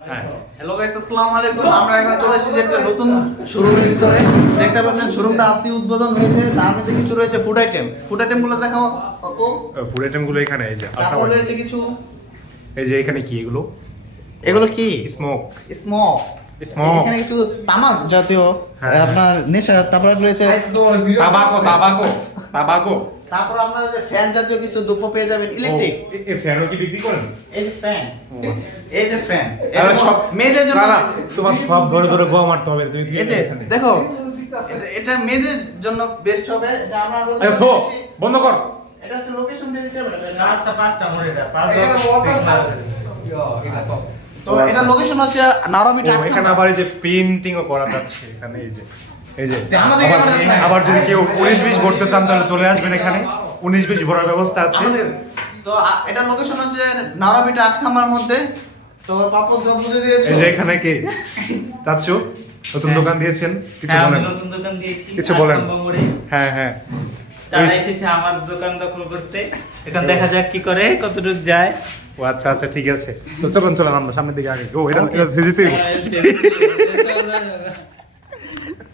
Hello guys, আসসালামু আলাইকুম। আমরা এখন চলে এসেছি একটা নতুন শোরুমের ভিতরে। দেখতে পাচ্ছেন শোরুমটা আজকে উদ্বোধন হয়েছে। তার মধ্যে কিছু রয়েছে ফুড আইটেম। ফুড আইটেম গুলো দেখাও কত। ফুড আইটেম গুলো এখানে এই যে তারপর রয়েছে কিছু, এই যে এখানে কি এগুলো কি স্মোক স্মোক স্মোক এখানে কিছু তামাক জাতীয় হ্যাঁ। আপনার নেশা। তারপরে রয়েছে তাবাকো তারপর আপনার যে ফ্যান জাতীয় কিছু দ্রব্য পেয়ে যাবেন, ইলেকট্রিক। এই ফ্যানও কি বিক্রি করেন? এই যে ফ্যান, এই যে ফ্যান, আরে সব মেয়েদের জন্য। না, তোমার সব ধরে ধরে গোয়া মারতে হবে তুমি এই যে দেখো, এটা মেয়েদের জন্য বেস্ট হবে। এটা আমরা আরে থো বন্ধ কর। এটা হচ্ছে লোকেশন দিয়ে দিতে হবে। পাঁচটা মনে এটা তো এটা লোকেশন হচ্ছে নারাবিটা। এখানে আবার এই যে পেইন্টিংও করা যাচ্ছে এখানে এই যে আমাদের এখানে আছে না? আবার যদি কেউ 19-20 ভরতে চান তাহলে চলে আসবেন এখানে 19-20 ভরার ব্যবস্থা আছে। তো এটা লোকেশন হচ্ছে নারাবিটা আটখামার মধ্যে। তো পাপু তো বুঝে দিয়েছো। এই যে এখানে কি চাচ্ছু নতুন দোকান দিয়েছেন, কিছু হ্যাঁ, আমি বলেন? নতুন দোকান দিয়েছি কিছু বলেন। 8 নম্বর মোড়ে। হ্যাঁ হ্যাঁ তারা এসেছে আমার দোকান দখল করতে। এখন দেখা যাক কি করে, কতটুকু যায়। ও আচ্ছা আচ্ছা ঠিক আছে, তো চলুন আমরা সামনের দিকে আগে। ও এটা ভিজিতে হ্যাঁ,